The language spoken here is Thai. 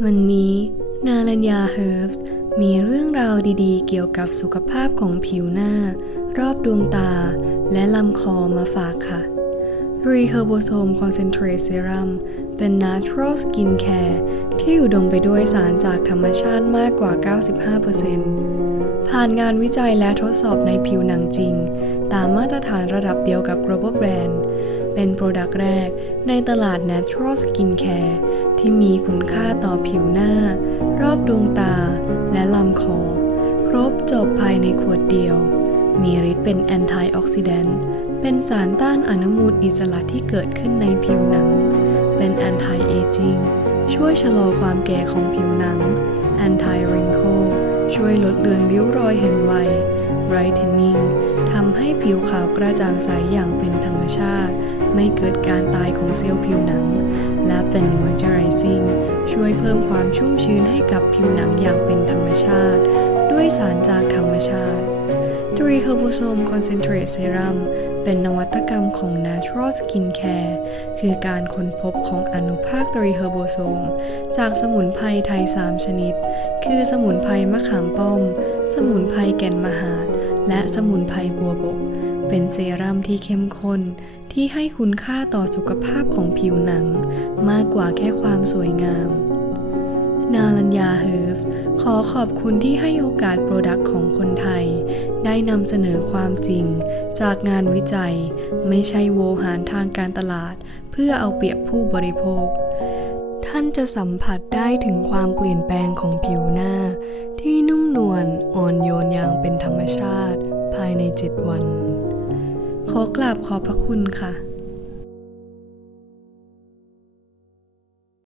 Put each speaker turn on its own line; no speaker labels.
วันนี้นาลัญญาเฮิร์บส์มีเรื่องราวดีๆ เกี่ยวกับสุขภาพของผิวหน้า รอบดวงตา และลำคอมาฝากค่ะ r e h e r b o s o m e Concentrate Serum เป็น Natural Skin Care ที่อุดมไปด้วยสารจากธรรมชาติมากกว่า 95%ผ่านงานวิจัยและทดสอบในผิวหนังจริง ตามมาตรฐานระดับเดียวกับ Global Brand เป็นโปรดักต์แรกในตลาด Natural Skin Care ที่มีคุณค่าต่อผิวหน้า รอบดวงตา และลำคอ ครบจบภายในขวดเดียว มีฤทธิ์เป็นแอนตี้ออกซิแดนต์ เป็นสารต้านอนุมูลอิสระที่เกิดขึ้นในผิวหนัง เป็นแอนตี้เอจิงช่วยชะลอความแก่ของผิวหนังแอนตี้ริงโค ช่วยลดเลือนริ้วรอยแห่งวัย brightening ทำให้ผิวขาวกระจ่างใสอย่างเป็นธรรมชาติ ไม่เกิดการตายของเซลล์ผิวหนัง และเป็น moisturizing ช่วยเพิ่มความชุ่มชื้นให้กับผิวหนังอย่างเป็นธรรมชาติ ด้วยสารจากธรรมชาติ 3 Herbosome Concentrate Serum เป็นนวัตกรรมของ Natural Skin Care คือการค้นพบของอนุภาค3 Herbosome จากสมุนไพรไทย 3 ชนิด คือสมุนไพรมะขามป้อม สมุนไพรแก่นมหาด และสมุนไพรบัวบก เป็นเซรั่มที่เข้มข้น ที่ให้คุณค่าต่อสุขภาพของผิวหนัง มากกว่าแค่ความสวยงามนาลัญญาเฮิร์บส์ขอขอบคุณที่ให้โอกาสโปรดักต์ของคนไทย ได้นำเสนอความจริง จากงานวิจัย ไม่ใช่โวหารทางการตลาด เพื่อเอาเปรียบผู้บริโภค ท่านจะสัมผัสได้ถึงความเปลี่ยนแปลงของผิวหน้า ที่นุ่มนวลอ่อนโยนอย่างเป็นธรรมชาติ ภายใน 7 วัน ขอกราบขอบพระคุณค่ะ